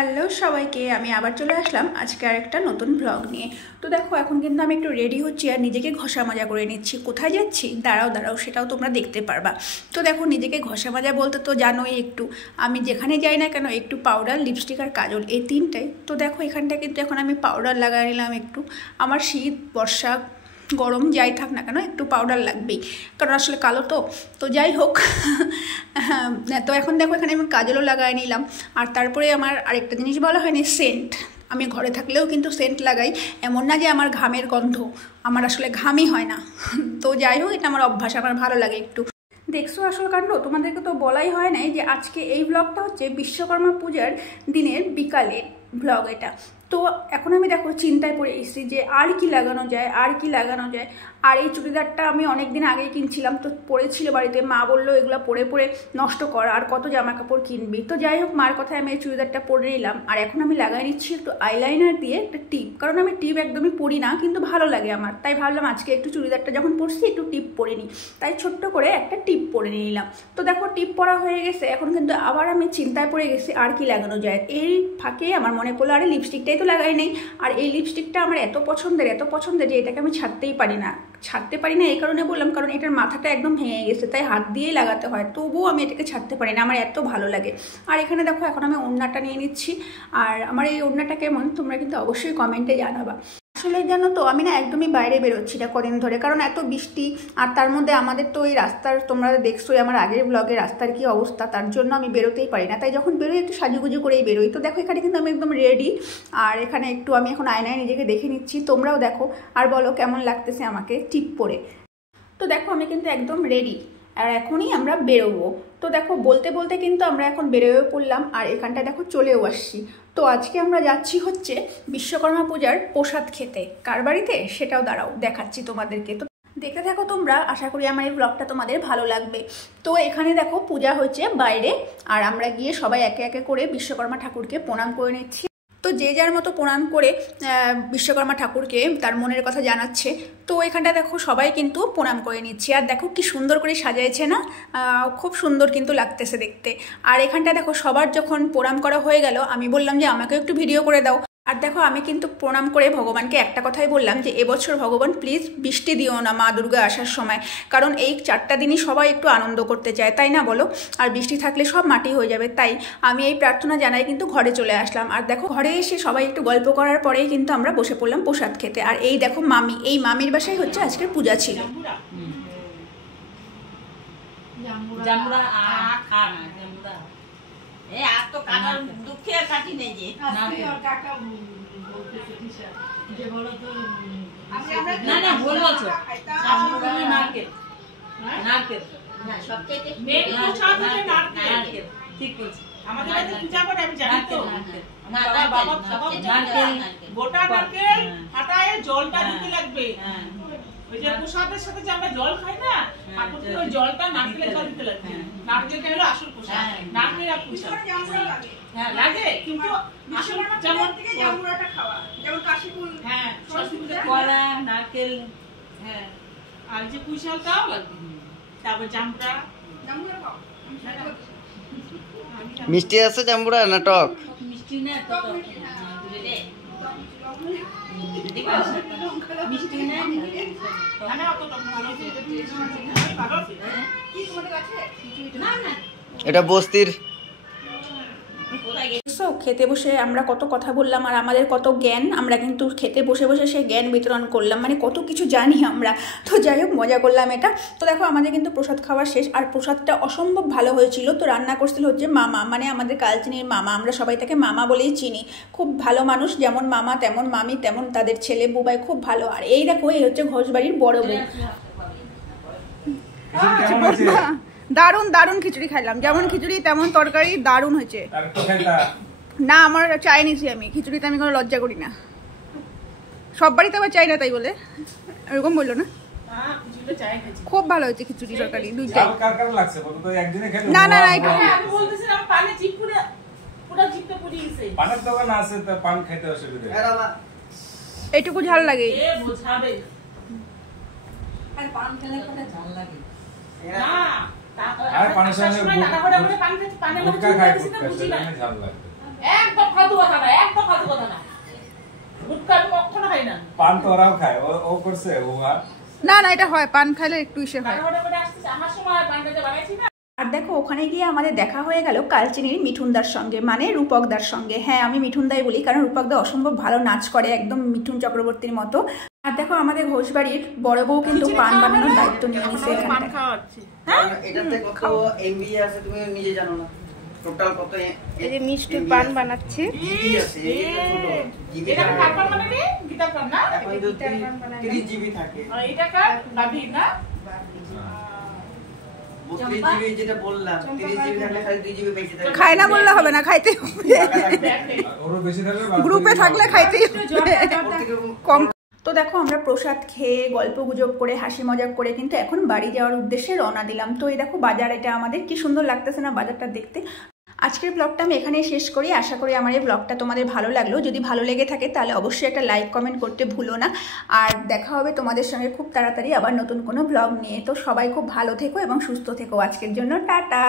Hello সবাইকে, আমি আবার চলে আসলাম আজকে আরেকটা নতুন ব্লগ নিয়ে। তো দেখো এখন কিন্তু আমি একটু রেডি হচ্ছি আর নিজেকে ঘষা মাজা করে নিচ্ছি। কোথায় যাচ্ছি দাঁড়াও সেটাও তোমরা দেখতে পারবা। তো দেখো নিজেকে ঘষা মাজা বলতে তো জানোই, একটু আমি যেখানে যাই না কেন একটু পাউডার, লিপস্টিক আর কাজল, এই তিনটাই। তো দেখো এখানটা কিন্তু এখন আমি পাউডার লাগাই নিলাম একটু। আমার শীত বর্ষা গরম যাই থাক না কেন একটু পাউডার লাগবেই, কারণ আসলে কালো তো যাই হোক। তো এখন দেখো এখানে আমি কাজলও লাগাই নিলাম। আর তারপরে আমার আরেকটা জিনিস বলা হয়নি, সেন্ট। আমি ঘরে থাকলেও কিন্তু সেন্ট লাগাই, এমন না যে আমার ঘামের গন্ধ, আমার আসলে ঘামই হয় না। তো যাই হোক, এটা আমার অভ্যাস, আমার ভালো লাগে একটু। দেখছো আসল কাণ্ড, তোমাদেরকে তো বলাই হয় নাই যে আজকে এই ব্লগটা হচ্ছে বিশ্বকর্মা পূজার দিনের বিকালের ব্লগ এটা। তো এখন আমি দেখো চিন্তায় পড়ে এসেছি যে আর কি লাগানো যায়। আর এই চুড়িদারটা আমি অনেক দিন আগেই কিনছিলাম, তো পরেছিল বাড়িতে, মা বললো এগুলো পরে পরে নষ্ট কর, আর কত জামা কাপড় কিনবি। তো যাই হোক, মার কথায় আমি এই চুড়িদারটা পরে নিলাম। আর এখন আমি লাগাই নিচ্ছি একটু আইলাইনার দিয়ে একটা টিপ, কারণ আমি টিপ একদমই পরি না, কিন্তু ভালো লাগে আমার, তাই ভাবলাম আজকে একটু চুড়িদারটা যখন পরছি একটু টিপ পরে নিই, তাই ছোট্ট করে একটা টিপ পরে নিলাম। তো দেখো টিপ পরা হয়ে গেছে, এখন কিন্তু আবার আমি চিন্তায় পড়ে গেছি আর কি লাগানো যায়। এই ফাঁকে আমার মনে পড়লো আরে লিপস্টিকটাই তো লাগাই নেই। আর এই লিপস্টিকটা আমার এত পছন্দের যে এটাকে আমি ছাড়তে পারি না। এই কারণে বললাম, কারণ এটার মাথাটা একদম ভেঙে গেছে, তাই হাত দিয়েই লাগাতে হয়, তবুও আমি এটাকে ছাড়তে পারি না, আমার এত ভালো লাগে। আর এখানে দেখো এখন আমি ওড়নাটা নিয়ে নিচ্ছি। আর আমার এই ওড়নাটা কেমন তোমরা কিন্তু অবশ্যই কমেন্টে জানাবা। আসলে জানো তো, আমি না একদমই বাইরে বেরোচ্ছি না কদিন ধরে, কারণ এত বৃষ্টি। আর তার মধ্যে আমাদের তো এই রাস্তার, তোমরা দেখছোই আমার আগের ব্লগে রাস্তার কি অবস্থা, তার জন্য আমি বেরোতেই পারি না। তাই যখন বেরোই একটু সাজুগুজু করেই বেরোই। তো দেখো এখানে কিন্তু আমি একদম রেডি। আর এখানে একটু আমি এখন আয়নায় নিজেকে দেখে নিচ্ছি, তোমরাও দেখো আর বলো কেমন লাগতেছে আমাকে টিপ পরে। তো দেখো আমি কিন্তু একদম রেডি, আর এখনই আমরা বেরোবো। তো দেখো বলতে বলতে কিন্তু আমরা এখন বেরোয়েও পড়লাম, আর এখানটা দেখো চলেও আসছি। তো আজকে আমরা যাচ্ছি হচ্ছে বিশ্বকর্মা পূজার প্রসাদ খেতে। কার বাড়িতে সেটাও দাঁড়াও দেখাচ্ছি তোমাদেরকে। তো দেখে থাকো তোমরা, আশা করি আমার এই ব্লগটা তোমাদের ভালো লাগবে। তো এখানে দেখো পূজা হচ্ছে বাইরে, আর আমরা গিয়ে সবাই একে একে করে বিশ্বকর্মা ঠাকুরকে প্রণাম করে নিচ্ছি। তো যে যার মতো প্রণাম করে বিশ্বকর্মা ঠাকুরকে তার মনের কথা জানাচ্ছে। তো এখানটা দেখো সবাই কিন্তু প্রণাম করে নিচ্ছে, আর দেখো কি সুন্দর করে সাজাইছে না, খুব সুন্দর কিন্তু লাগতেছে দেখতে। আর এখানটা দেখো সবার যখন প্রণাম করা হয়ে গেল, আমি বললাম যে আমাকেও একটু ভিডিও করে দাও। আর দেখো আমি কিন্তু প্রণাম করে ভগবানকে একটা কথাই বললাম যে এবছর ভগবান প্লিজ বৃষ্টি দিও না মা দুর্গা আসার সময়, কারণ এই 4টা দিনই সবাই একটু আনন্দ করতে চায়, তাই না বলো? আর বৃষ্টি থাকলে সব মাটি হয়ে যাবে, তাই আমি এই প্রার্থনা জানাই কিন্তু ঘরে চলে আসলাম। আর দেখো ঘরে এসে সবাই একটু গল্প করার পরেই কিন্তু আমরা বসে পড়লাম প্রসাদ খেতে। আর এই দেখো মামি, এই মামির বাসায় হচ্ছে আজকের পূজা ছিল। জলটা দিতে লাগবে, ওই যে প্রসাদের সাথে যে আমরা জল খাই না, ঠাকুরকে ওই জলটা নারকেলের জল দিতে লাগবে। নারকেলটা হলো আসল প্রসাদ, নারকেল আর প্রসাদ হ্যাঁ লাগে, কিন্তু আসল যেমন থেকে জামুরাটা খাওয়া, যেমন কাশিফুল, হ্যাঁ সরস্বতী কলা, নারকেল, হ্যাঁ আর যে কুশালটাও লাগবে, তারপর জামুরা খাও। মিষ্টি আছে জামুরা না টক? মিষ্টি না টক, মিষ্টি না মানে অত টক না। এটা বস্তির। খেতে বসে আমরা কত কথা বললাম, আর আমাদের কত জ্ঞান, আমরা কিন্তু খেতে বসে বসে সেই জ্ঞান বিতরণ করলাম, মানে কত কিছু জানি আমরা। তো যাই হোক মজা করলাম এটা। তো দেখো আমাদের কিন্তু প্রসাদ খাওয়া শেষ, আর প্রসাদটা অসম্ভব ভালো হয়েছিল। তো রান্না করছিল হচ্ছে মামা, মানে আমাদের কালচিনির মামা, আমরা সবাই তাকে মামা বলেই চিনি। খুব ভালো মানুষ, যেমন মামা তেমন মামি তেমন তাদের ছেলে বুবাই, খুব ভালো। আর এই দেখো এই হচ্ছে ঘোষবাড়ির বড় বউ। দারুণ দারুণ খিচুড়ি খাইলাম, যেমন খিচুড়ি তেমন তরকারি, দারুণ হয়েছে। না আমার চাই নিছি আমি, খিচুড়িতে আমি কোনো লজ্জা করি না, সব বাড়িতে আবার চাই না তাই বলে এরকম বললো না। খুব ভালো হয়েছে খিচুড়ি তরকারি দুইটাই। না না না এইটুকু ঝাল লাগে। আর পানের সঙ্গে গুড়কা খাই, গুড়কা সেটা ঝাল লাগে। এক দফা তো পান তো ওরাও খায়, ও করছে ও। না না, এটা হয়, পান খাইলে একটু ইসে হয়। আর দেখো ওখানে গিয়ে আমাদের দেখা হয়ে গেল কালচিনির মিঠুনদার সঙ্গে, মানে রূপকদার সঙ্গে। হ্যাঁ, আমি মিঠুনদাই বলি, কারণ রূপকদা অসম্ভব ভালো নাচ করে, একদম মিঠুন চক্রবর্তীর মতো। আর দেখো আমাদের ঘোষবাড়ির বড় বউ কিন্তু পান বানানোর দায়িত্ব নিয়ে নিছে এখানটায়। এটাতে কত এমবি আছে তুমি নিজে জানো না, টোটাল কত। এই যে মিষ্টি পান বানাচ্ছে, জিবি আছে, জিবি এটা কার পান বানাবে? গীতার পান না? 30 জিবি থাকে। এটা কার? গাভীর না? 32 জিবি যেটা বললাম, 30 জিবি থাকলে খালি 2 জিবি বেশি থাকে। খায় না বললে হবে না, খাইতে হবে। ওরও বেশি থাকলে গ্রুপে থাকলে খাইতেই হবে কম। তো দেখো আমরা প্রসাদ খেয়ে গল্প গুজব করে হাসি মজাক করে কিন্তু এখন বাড়ি যাওয়ার উদ্দেশ্যে রওনা দিলাম। তো এই দেখো বাজার, এটা আমাদের কি সুন্দর লাগতেছে না বাজারটা দেখতে। আজকের ব্লগটা আমি এখানেই শেষ করি। আশা করি আমার এই ব্লগটা তোমাদের ভালো লাগলো। যদি ভালো লেগে থাকে তাহলে অবশ্যই একটা লাইক কমেন্ট করতে ভুলো না। আর দেখা হবে তোমাদের সঙ্গে খুব তাড়াতাড়ি আবার নতুন কোনো ব্লগ নিয়ে। তো সবাই খুব ভালো থেকো এবং সুস্থ থেকো। আজকের জন্য টাটা।